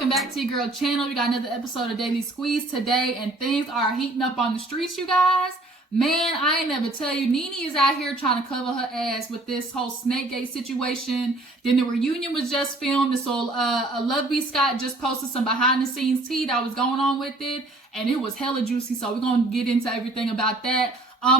welcome back to your girl channel. We got another episode of Daily Squeeze today, and things are heating up on the streets, you guys. Man, I ain't never tell you, Nene is out here trying to cover her ass with this whole Snakegate situation. Then the reunion was just filmed, so Love B. Scott just posted some behind the scenes tea that was going on with it, and it was hella juicy, so we're gonna get into everything about that.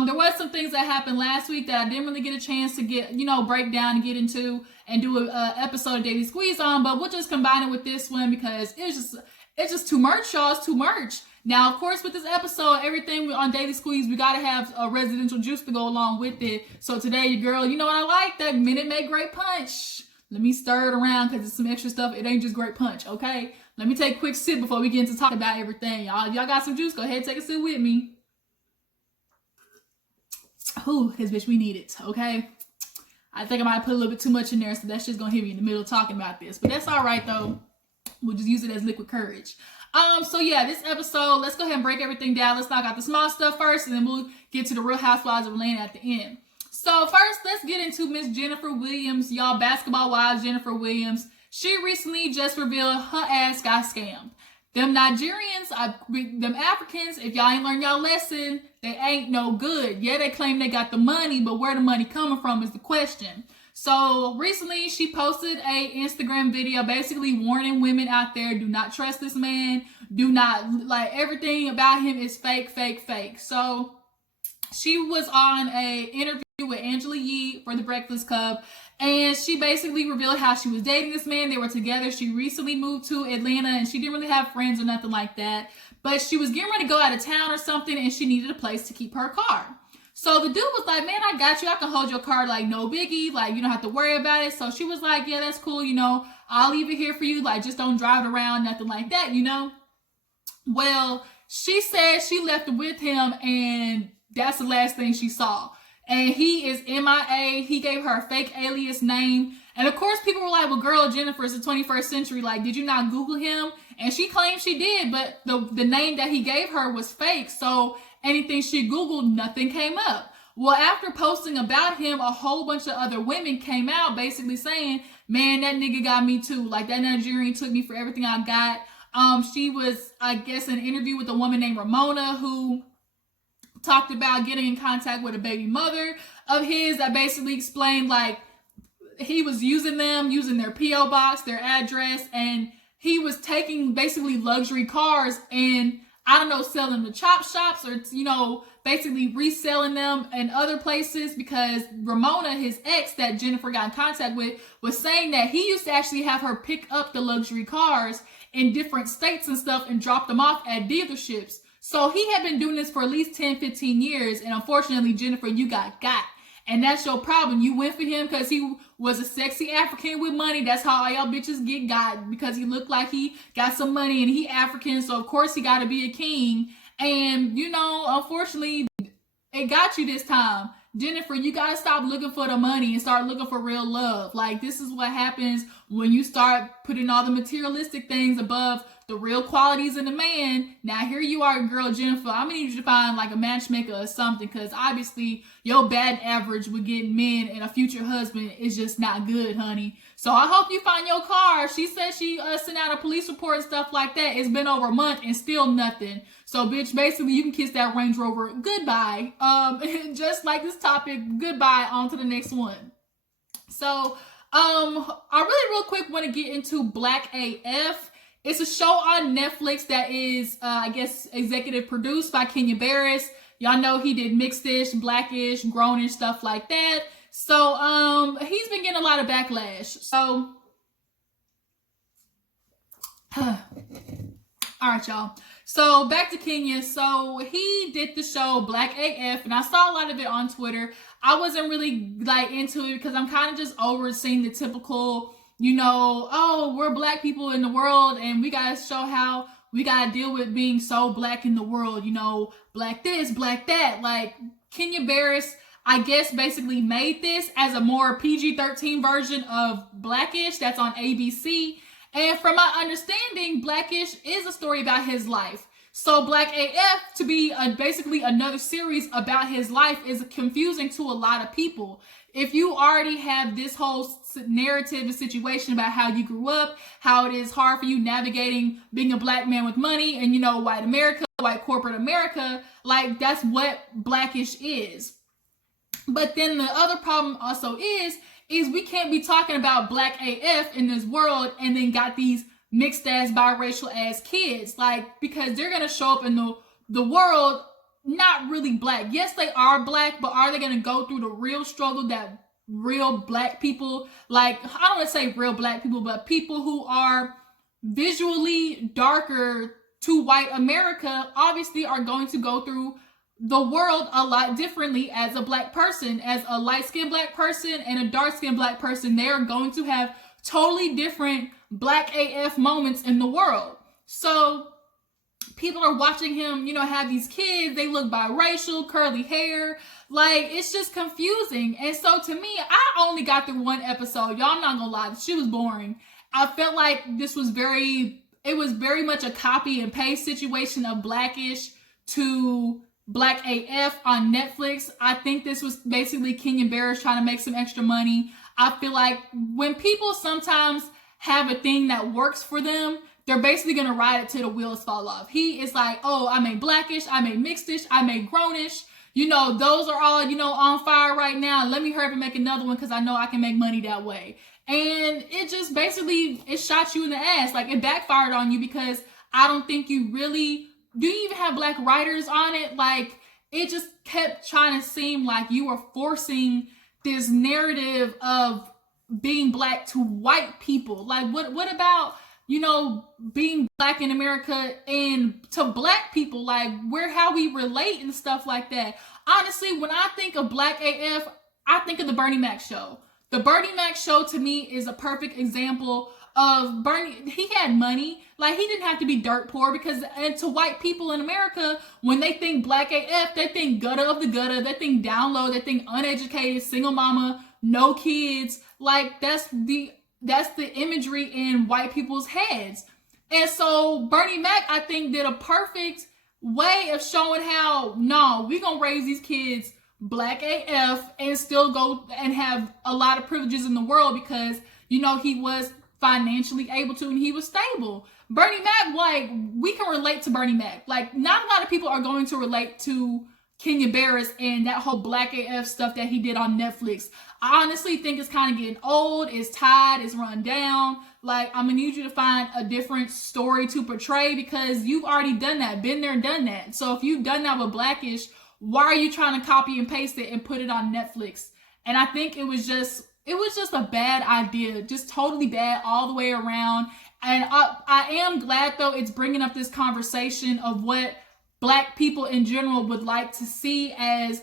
There was some things that happened last week that I didn't really get a chance to get, break down and get into and do a episode of Daily Squeeze on, but we'll just combine it with this one because it's just too much, y'all. It's too much. Now, of course, with this episode, everything on Daily Squeeze, we gotta have a residential juice to go along with it. So today, your girl, you know what I like? That Minute Maid Great Punch. Let me stir it around because it's some extra stuff. It ain't just great punch, okay? Let me take a quick sip before we get into talk about everything, y'all. Y'all got some juice? Go ahead, take a sip with me. Ooh, his bitch, we need it, okay? I think I might put a little bit too much in there, so that's just gonna hit me in the middle of talking about this. But that's all right, though. We'll just use it as liquid courage. So yeah, this episode, let's go ahead and break everything down. Let's knock out the small stuff first, and then we'll get to the Real Housewives of Atlanta at the end. So first, let's get into Miss Jennifer Williams, y'all, basketball wives Jennifer Williams. She recently just revealed her ass got scammed. Them Nigerians, them Africans, if y'all ain't learned y'all lesson, they ain't no good. Yeah, they claim they got the money, but where the money coming from is the question. So recently she posted a Instagram video basically warning women out there, do not trust this man. Do not, like, everything about him is fake, fake, fake. So she was on a interview with Angela Yee for The Breakfast Club, and she basically revealed how she was dating this man. They were together. She recently moved to Atlanta, and she didn't really have friends or nothing like that. But she was getting ready to go out of town or something, and she needed a place to keep her car. So the dude was like, man, I got you. I can hold your car, like, no biggie. Like, you don't have to worry about it. So she was like, yeah, that's cool. I'll leave it here for you. Like, just don't drive it around, nothing like that, Well, she said she left it with him, and that's the last thing she saw. And he is MIA. He gave her a fake alias name. And of course, people were like, well, girl, Jennifer, it's the 21st century. Like, did you not Google him? And she claimed she did, but the name that he gave her was fake. So anything she Googled, nothing came up. Well, after posting about him, a whole bunch of other women came out basically saying, man, that nigga got me too. Like, that Nigerian took me for everything I got. She was, I guess, in an interview with a woman named Ramona who talked about getting in contact with a baby mother of his that basically explained, like, he was using their P.O. box, their address, and he was taking basically luxury cars and, I don't know, selling them to chop shops or, basically reselling them in other places, because Ramona, his ex that Jennifer got in contact with, was saying that he used to actually have her pick up the luxury cars in different states and stuff and drop them off at dealerships. So he had been doing this for at least 10, 15 years. And unfortunately, Jennifer, you got. And that's your problem. You went for him because he was a sexy African with money. That's how all y'all bitches get got, because he looked like he got some money and he African. So of course he got to be a king. And, unfortunately, it got you this time. Jennifer, you got to stop looking for the money and start looking for real love. Like, this is what happens when you start putting all the materialistic things above the real qualities in a man. Now, here you are, girl Jennifer. I'm going to need you to find, like, a matchmaker or something, because obviously your bad average with getting men and a future husband is just not good, honey. So I hope you find your car. She said she sent out a police report and stuff like that. It's been over a month and still nothing. So, bitch, basically you can kiss that Range Rover goodbye. Just like this topic, goodbye, on to the next one. So, I really real quick want to get into Black AF. It's a show on Netflix that is, I guess, executive produced by Kenya Barris. Y'all know he did Mixed-ish, Blackish, Grownish, stuff like that. So, he's been getting a lot of backlash. So, all right, y'all. So, back to Kenya. So, he did the show Black AF, and I saw a lot of it on Twitter. I wasn't really, like, into it because I'm kind of just over seeing the typical, oh, we're black people in the world, and we got to show how we got to deal with being so black in the world, black this, black that. Like, Kenya Barris, I guess, basically made this as a more PG-13 version of Blackish that's on ABC. And from my understanding, Blackish is a story about his life. So Black AF to be basically another series about his life is confusing to a lot of people. If you already have this whole narrative and situation about how you grew up, how it is hard for you navigating being a black man with money and, you know, white America, white corporate America, like that's what Blackish is. But then the other problem also is we can't be talking about Black AF in this world and then got these mixed ass biracial ass kids, like, because they're gonna show up in the world not really black. Yes, they are black, but are they gonna go through the real struggle that real black people, like, I don't want to say real black people, but people who are visually darker to white America obviously are going to go through the world a lot differently as a black person. As a light-skinned black person and a dark-skinned black person, they are going to have totally different Black AF moments in the world. So people are watching him, you know, have these kids, they look biracial, curly hair, like, it's just confusing. And so to me, I only got through one episode. Y'all, I'm not gonna lie, she was boring. I felt like this was it was very much a copy and paste situation of Blackish to Black AF on Netflix. I think this was basically Kenya Barris trying to make some extra money. I feel like when people sometimes have a thing that works for them, they're basically going to ride it till the wheels fall off. He is like, oh, I made Blackish, I made Mixedish, I made Grownish. You know, those are all, you know, on fire right now. Let me hurry up and make another one because I know I can make money that way. And it just basically, it shot you in the ass. Like, it backfired on you because I don't think you really, do you even have black writers on it? Like, it just kept trying to seem like you were forcing this narrative of being black to white people. Like, what about, you know, being black in America and to black people, like how we relate and stuff like that. Honestly, when I think of Black AF, I think of the Bernie Mac show. The Bernie Mac show to me is a perfect example of Bernie. He had money. Like, he didn't have to be dirt poor because, and to white people in America, when they think Black AF, they think gutter of the gutter, they think down low, they think uneducated, single mama, no kids. Like, that's the imagery in white people's heads. And so Bernie Mac, I think, did a perfect way of showing how, no, we're going to raise these kids Black AF and still go and have a lot of privileges in the world because, you know, he was financially able to and he was stable. Bernie Mac, like, we can relate to Bernie Mac. Like, not a lot of people are going to relate to Kenya Barris and that whole Black AF stuff that he did on Netflix. I honestly think it's kind of getting old, it's tired, it's run down. Like, I'm gonna need you to find a different story to portray because you've already done that, been there, done that. So if you've done that with Blackish, why are you trying to copy and paste it and put it on Netflix? And I think it was just a bad idea, just totally bad all the way around. And I am glad, though, it's bringing up this conversation of what Black people in general would like to see as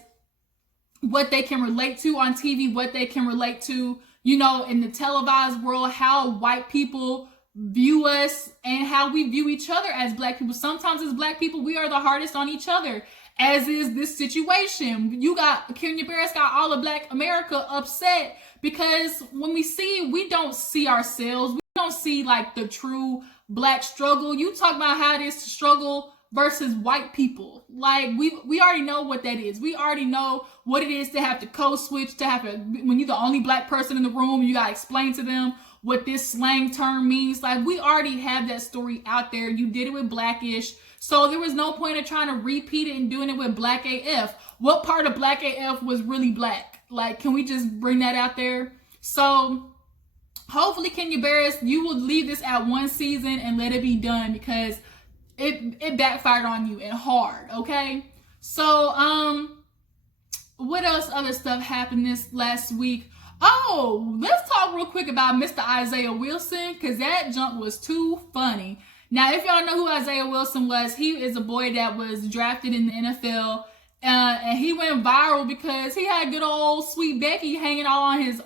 what they can relate to on TV, what they can relate to, you know, in the televised world, how white people view us and how we view each other as Black people. Sometimes as Black people, we are the hardest on each other, as is this situation. You got, Kenya Barris got all of Black America upset because when we don't see ourselves. We don't see like the true Black struggle. You talk about how it is to struggle versus white people. Like, we already know what that is. We already know what it is to have to code switch, to have to, when you're the only Black person in the room, you gotta explain to them what this slang term means. Like, we already have that story out there. You did it with Blackish, so there was no point in trying to repeat it and doing it with Black AF. What part of Black AF was really Black? Like, can we just bring that out there? So hopefully, Kenya Barris, you will leave this at one season and let it be done because it backfired on you and hard, okay? So, what else other stuff happened this last week? Oh, let's talk real quick about Mr. Isaiah Wilson, because that junk was too funny. Now, if y'all know who Isaiah Wilson was, he is a boy that was drafted in the NFL, and he went viral because he had good old Sweet Becky hanging all on his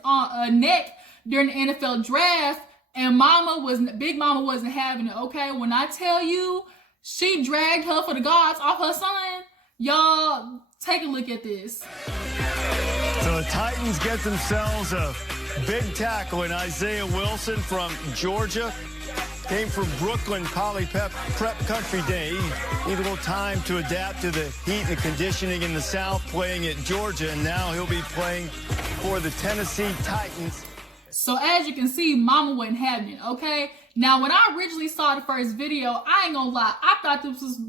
neck during the NFL draft, and Big Mama wasn't having it, okay? When I tell you, she dragged her for the gods off her son. Y'all, take a look at this. So the Titans get themselves a big tackle in Isaiah Wilson from Georgia. came from Brooklyn Poly Prep Country Day. Need a little time to adapt to the heat and conditioning in the South, playing at Georgia, and now he'll be playing for the Tennessee Titans. So as you can see, mama wasn't having it, okay? Now, when I originally saw the first video, I ain't gonna lie, I thought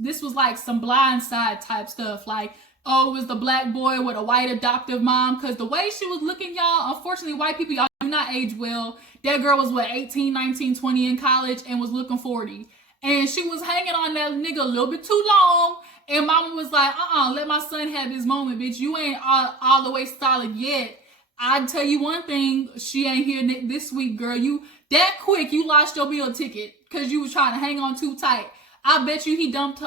this was like some Blind Side type stuff. Like, oh, it was the black boy with a white adoptive mom. Because the way she was looking, y'all, unfortunately, white people, y'all do not age well. That girl was, what, 18, 19, 20 in college and was looking 40. And she was hanging on that nigga a little bit too long. And mama was like, let my son have his moment, bitch. You ain't all the way solid yet. I'd tell you one thing, she ain't here this week, girl. You that quick, you lost your meal ticket because you was trying to hang on too tight. I bet you he dumped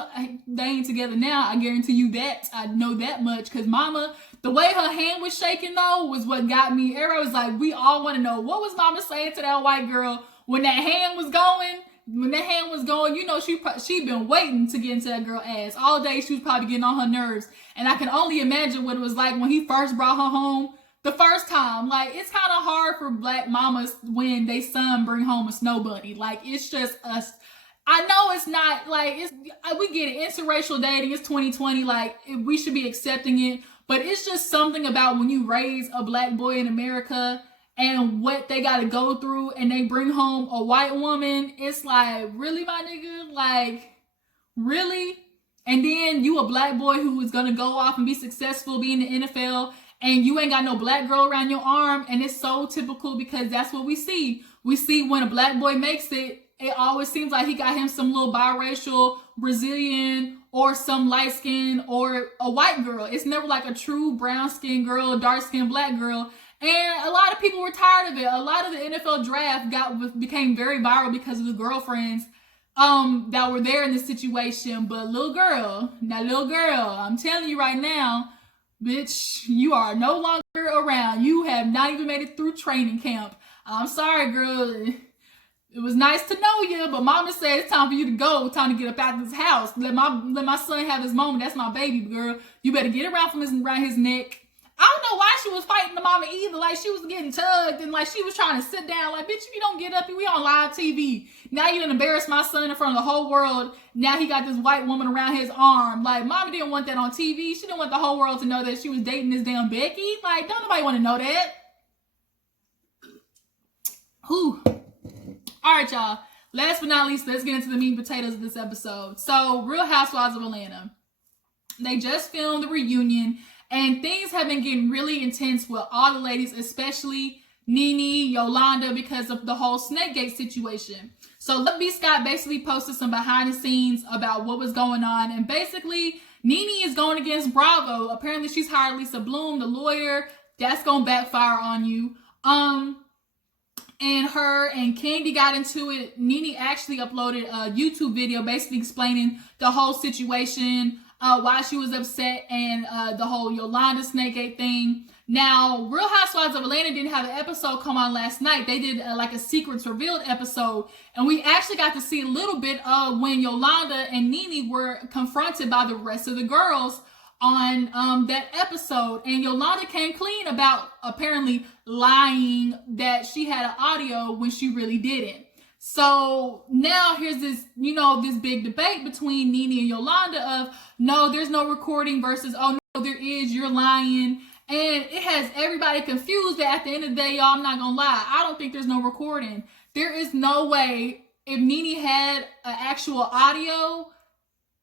they ain't together now. I guarantee you that. I know that much because mama, the way her hand was shaking though was what got me. Everybody was like, we all want to know, what was mama saying to that white girl when that hand was going? When that hand was going, you know, she been waiting to get into that girl ass all day. She was probably getting on her nerves. And I can only imagine what it was like when he first brought her home. The first time, like, it's kind of hard for black mamas when they son bring home a snow bunny. Like, it's just us. I know it's not, like, we get it. Interracial dating, it's 2020. Like, we should be accepting it. But it's just something about when you raise a black boy in America and what they got to go through and they bring home a white woman. It's like, really, my nigga? Like, really? And then you a black boy who is going to go off and be successful, be in the NFL, and you ain't got no black girl around your arm. And it's so typical because that's what we see. We see when a black boy makes it, it always seems like he got him some little biracial Brazilian or some light skin or a white girl. It's never like a true brown skin girl, a dark skin black girl. And a lot of people were tired of it. A lot of the NFL draft became very viral because of the girlfriends that were there in this situation. But little girl, I'm telling you right now, bitch, you are no longer around. You have not even made it through training camp. I'm sorry, girl. It was nice to know you, but mama said it's time for you to go. Time to get up out of this house. Let my son have his moment. That's my baby, girl. You better get around his neck. I don't know why she was fighting the mama either. Like, she was getting tugged and like she was trying to sit down. Like, bitch, if you don't get up, we on live TV. Now you done embarrassed my son in front of the whole world. Now he got this white woman around his arm. Like, mama didn't want that on TV. She didn't want the whole world to know that she was dating this damn Becky. Like, don't nobody want to know that. Whew. All right, y'all. Last but not least, let's get into the meat and potatoes of this episode. So, Real Housewives of Atlanta. They just filmed the reunion. And things have been getting really intense with all the ladies, especially Nene, Yolanda, because of the whole Snakegate situation. So Lil B. Scott basically posted some behind the scenes about what was going on. And basically, Nene is going against Bravo. Apparently, she's hired Lisa Bloom, the lawyer. That's going to backfire on you. And her and Candy got into it. Nene actually uploaded a YouTube video basically explaining the whole situation, why she was upset, and the whole Yolanda Snakegate thing. Now, Real Housewives of Atlanta didn't have an episode come on last night. They did like a Secrets Revealed episode, and we actually got to see a little bit of when Yolanda and Nene were confronted by the rest of the girls on that episode. And Yolanda came clean about apparently lying that she had an audio when she really didn't. So now here's this, this big debate between Nene and Yolanda of, no, there's no recording versus, oh, no, there is, you're lying. And it has everybody confused. But at the end of the day, y'all, I'm not going to lie, I don't think there's no recording. There is no way, if Nene had an actual audio,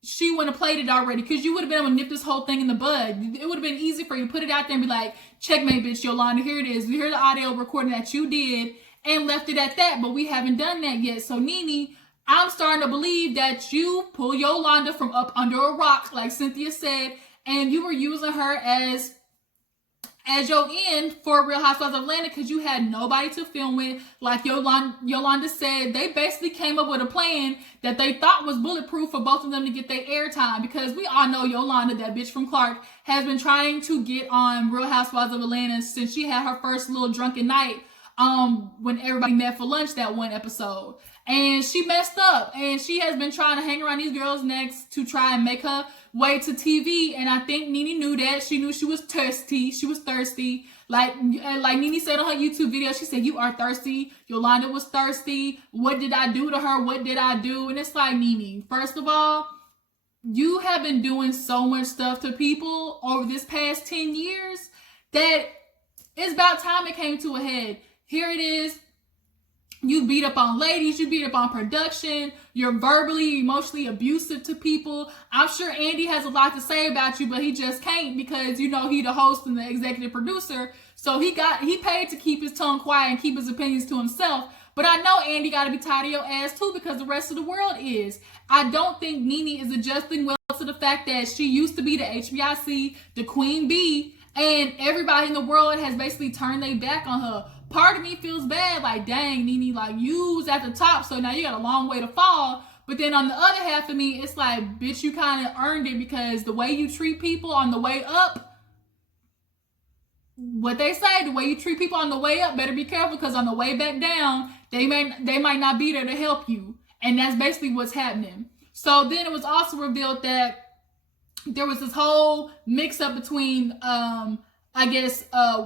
she wouldn't have played it already, because you would have been able to nip this whole thing in the bud. It would have been easy for you to put it out there and be like, checkmate, bitch, Yolanda, here it is. We hear the audio recording that you did, and left it at that, but we haven't done that yet. So Nene, I'm starting to believe that you pull Yolanda from up under a rock, like Cynthia said, and you were using her as your end for Real Housewives of Atlanta because you had nobody to film with. Like Yolanda said, they basically came up with a plan that they thought was bulletproof for both of them to get their airtime, because we all know Yolanda, that bitch from Clark, has been trying to get on Real Housewives of Atlanta since she had her first little drunken night when everybody met for lunch that one episode. And she messed up, and she has been trying to hang around these girls' necks to try and make her way to TV. And I think Nene knew that. She knew she was thirsty. She was thirsty. Like Nene said on her YouTube video, she said, "You are thirsty. Yolanda was thirsty. What did I do to her? What did I do?" And it's like, Nene, first of all, you have been doing so much stuff to people over this past 10 years that it's about time it came to a head. Here it is. You beat up on ladies, you beat up on production, you're verbally, emotionally abusive to people. I'm sure Andy has a lot to say about you, but he just can't because, you know, he the host and the executive producer. So he paid to keep his tongue quiet and keep his opinions to himself. But I know Andy got to be tired of your ass too because the rest of the world is. I don't think Nene is adjusting well to the fact that she used to be the HBIC, the queen bee, and everybody in the world has basically turned their back on her. Part of me feels bad, like, dang, Nene, like, you was at the top, so now you got a long way to fall. But then on the other half of me, it's like, bitch, you kind of earned it because the way you treat people on the way up, what they say, the way you treat people on the way up, better be careful because on the way back down, they might not be there to help you. And that's basically what's happening. So then it was also revealed that there was this whole mix-up between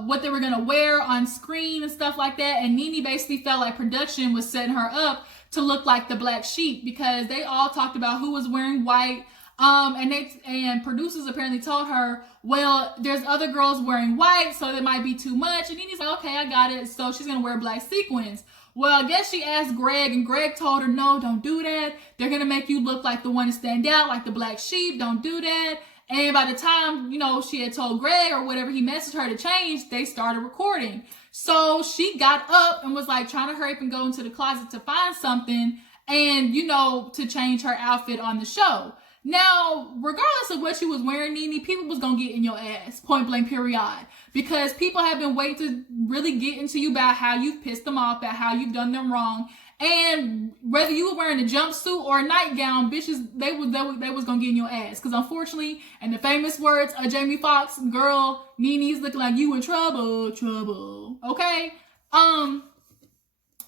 what they were gonna wear on screen and stuff like that. And Nene basically felt like production was setting her up to look like the black sheep because they all talked about who was wearing white. And producers apparently told her, well, there's other girls wearing white, so there might be too much. And Nene's like, okay, I got it. So she's gonna wear black sequins. Well, I guess she asked Greg, and Greg told her, no, don't do that. They're gonna make you look like the one to stand out, like the black sheep. Don't do that. And by the time, you know, she had told Greg or whatever he messaged her to change, they started recording. So she got up and was like trying to hurry up and go into the closet to find something and, you know, to change her outfit on the show. Now, regardless of what she was wearing, Nene, people was going to get in your ass, point blank, period. Because people have been waiting to really get into you about how you've pissed them off, about how you've done them wrong. And whether you were wearing a jumpsuit or a nightgown, bitches, they was gonna get in your ass. Because unfortunately, in the famous words of Jamie Foxx, girl, Nene's looking like you in trouble. Okay?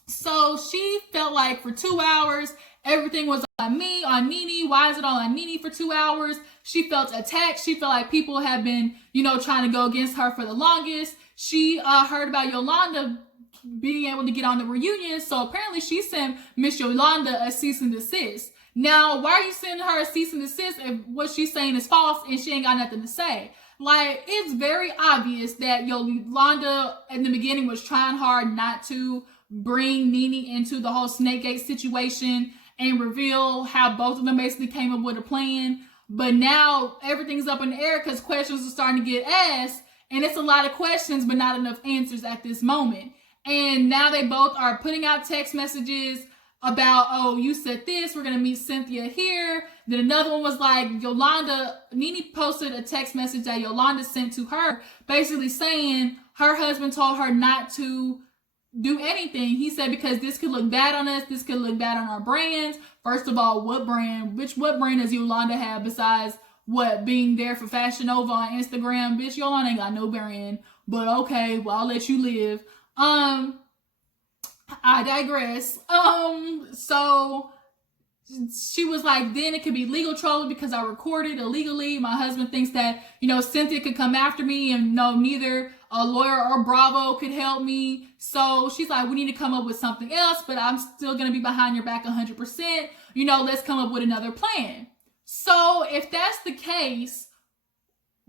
So she felt like for 2 hours, everything was on me, on Nene. Why is it all on Nene for 2 hours? She felt attacked. She felt like people have been, you know, trying to go against her for the longest. She heard about Yolanda being able to get on the reunion, so apparently she sent Miss Yolanda a cease and desist. Now, why are you sending her a cease and desist if what she's saying is false and she ain't got nothing to say? Like, it's very obvious that Yolanda in the beginning was trying hard not to bring Nene into the whole Snakegate situation and reveal how both of them basically came up with a plan. But now everything's up in the air because questions are starting to get asked, and it's a lot of questions but not enough answers at this moment. And now they both are putting out text messages about, oh, you said this, we're going to meet Cynthia here. Then another one was like, Nene posted a text message that Yolanda sent to her, basically saying her husband told her not to do anything. He said, because this could look bad on us, this could look bad on our brands. First of all, what brand does Yolanda have besides what, being there for Fashion Nova on Instagram? Bitch, Yolanda ain't got no brand. But okay, well, I'll let you live. I digress. So she was like, then it could be legal trouble because I recorded illegally. My husband thinks that, you know, Cynthia could come after me and no, neither a lawyer or Bravo could help me. So she's like, we need to come up with something else, but I'm still going to be behind your back 100%. You know, let's come up with another plan. So if that's the case,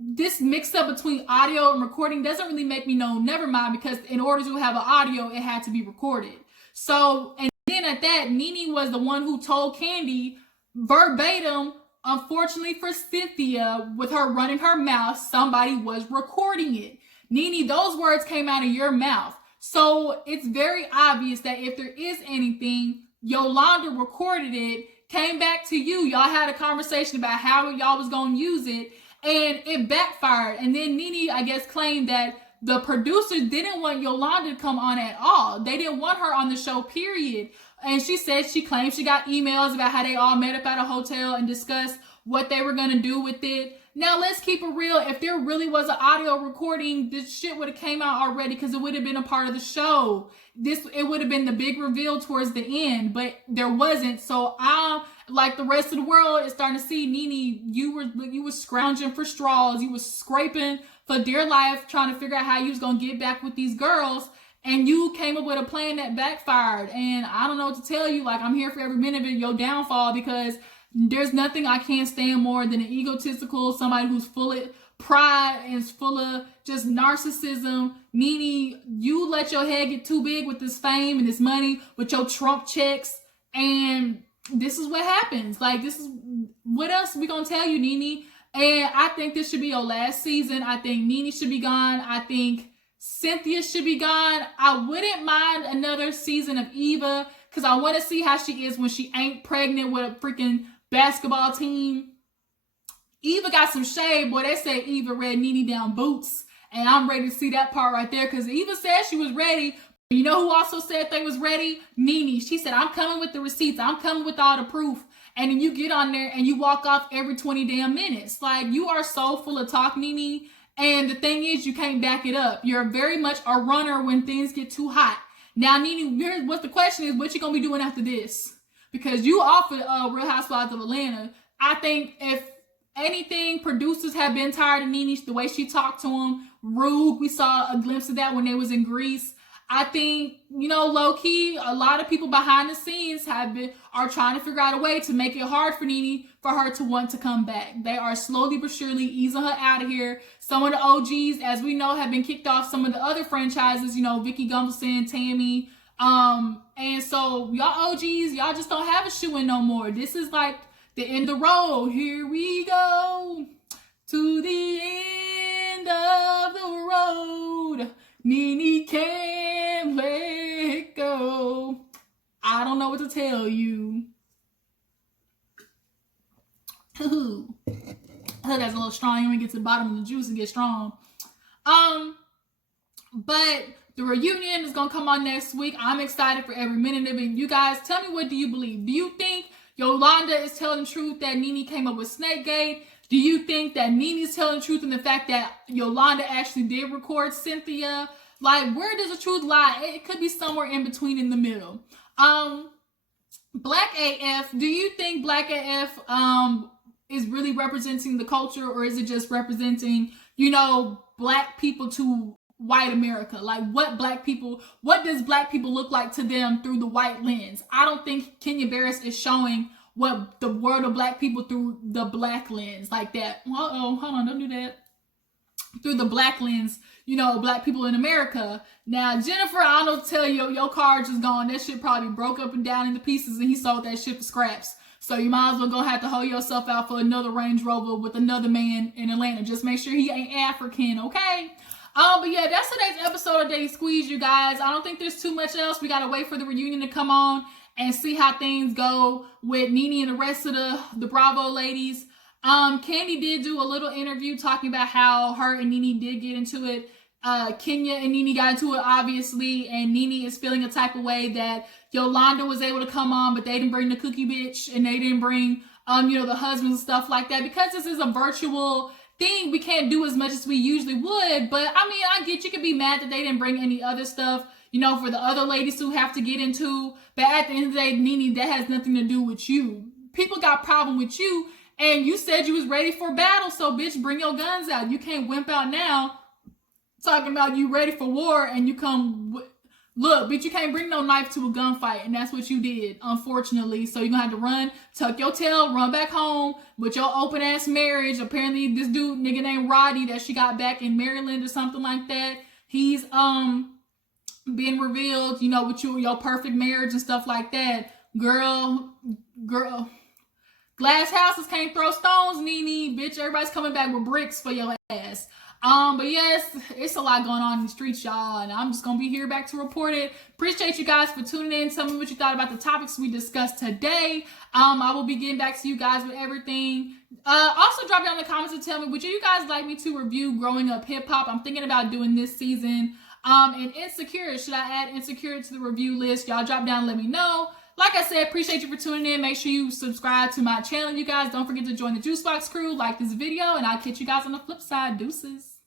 this mix up between audio and recording doesn't really make me know, never mind, because in order to have an audio, it had to be recorded. So, and then at that, Nene was the one who told Candy verbatim, unfortunately for Cynthia, with her running her mouth, somebody was recording it. Nene, those words came out of your mouth. So it's very obvious that if there is anything, Yolanda recorded it, came back to you, y'all had a conversation about how y'all was going to use it, and it backfired. And then Nene, I guess, claimed that the producers didn't want Yolanda to come on at all. They didn't want her on the show, period. And she said she claimed she got emails about how they all met up at a hotel and discussed what they were going to do with it. Now let's keep it real. If there really was an audio recording, this shit would have came out already because it would have been a part of the show. It would have been the big reveal towards the end, but there wasn't. So I, like the rest of the world, is starting to see, Nene, you were scrounging for straws. You were scraping for dear life, trying to figure out how you was gonna get back with these girls. And you came up with a plan that backfired. And I don't know what to tell you. Like, I'm here for every minute of your downfall, because there's nothing I can't stand more than an egotistical, somebody who's full of pride and is full of just narcissism. Nene, you let your head get too big with this fame and this money, with your Trump checks. And this is what happens. Like, this is, what else we gonna tell you, Nene? And I think this should be your last season. I think Nene should be gone. I think Cynthia should be gone. I wouldn't mind another season of Eva, because I want to see how she is when she ain't pregnant with a freaking basketball team. Eva got some shade, boy. They said Eva read Nene down boots, and I'm ready to see that part right there, because Eva said she was ready. You know who also said they was ready? Nene. She said, I'm coming with the receipts. I'm coming with all the proof. And then you get on there and you walk off every 20 damn minutes. Like, you are so full of talk, Nene. And the thing is, you can't back it up. You're very much a runner when things get too hot. Now, Nene, what's the question is, what you gonna be doing after this? Because you offered Real Housewives of Atlanta. I think if anything, producers have been tired of Nene, the way she talked to them. Rude, we saw a glimpse of that when they was in Greece. I think, you know, low key, a lot of people behind the scenes are trying to figure out a way to make it hard for Nene for her to want to come back. They are slowly but surely easing her out of here. Some of the OGs, as we know, have been kicked off some of the other franchises, you know, Vicky Gunvalson, Tammy. And so y'all OGs, y'all just don't have a shoe in no more. This is like the end of the road. Here we go to the end of the road. Nene can't let go. I don't know what to tell you. That's a little strong. You want to get to the bottom of the juice and get strong. But the reunion is gonna come on next week. I'm excited for every minute of it. You guys, tell me, what do you believe? Do you think Yolanda is telling the truth that Nene came up with Snakegate? Do you think that Nene's telling the truth in the fact that Yolanda actually did record Cynthia? Like, where does the truth lie? It could be somewhere in between, in the middle. Black AF, do you think Black AF is really representing the culture, or is it just representing, you know, black people to white America? Like, what does black people look like to them through the white lens? I don't think Kenya Barris is showing what the world of black people through the black lens like that. Uh-oh, hold on, don't do that. Through the black lens, you know, black people in America. Now, Jennifer, I don't know what to tell you, your car just gone. That shit probably broke up and down into pieces, and he sold that shit for scraps. So you might as well go have to hold yourself out for another Range Rover with another man in Atlanta. Just make sure he ain't African, okay? But yeah, that's today's episode of Daily Squeeze, you guys. I don't think there's too much else. We gotta wait for the reunion to come on and see how things go with Nene and the rest of the Bravo ladies. Candy did do a little interview talking about how her and Nene did get into it. Kenya and Nene got into it, obviously, and Nene is feeling a type of way that Yolanda was able to come on, but they didn't bring the cookie bitch, and they didn't bring, you know, the husbands and stuff like that. Because this is a virtual thing, we can't do as much as we usually would. But I mean, I get you could be mad that they didn't bring any other stuff, you know, for the other ladies who have to get into. But at the end of the day, Nene, that has nothing to do with you. People got problem with you, and you said you was ready for battle, so bitch, bring your guns out. You can't wimp out now talking about you ready for war, and you come, look, bitch, you can't bring no knife to a gunfight, and that's what you did, unfortunately. So you're gonna have to run, tuck your tail, run back home with your open ass marriage. Apparently this dude, nigga named Roddy, that she got back in Maryland or something like that, he's being revealed, you know, with your perfect marriage and stuff like that. Girl, glass houses can't throw stones, Nene. Bitch, everybody's coming back with bricks for your ass. But yes, it's a lot going on in the streets, y'all, and I'm just gonna be here back to report it. Appreciate you guys for tuning in. Tell me what you thought about the topics we discussed today. I will be getting back to you guys with everything. Also drop down in the comments and tell me, would you guys like me to review Growing Up Hip Hop? I'm thinking about doing this season. And Insecure, should I add Insecure to the review list? Y'all drop down and let me know. like I said, appreciate you for tuning in. Make sure you subscribe to my channel, you guys. Don't forget to join the Juice Box crew, like this video, and I'll catch you guys on the flip side. Deuces.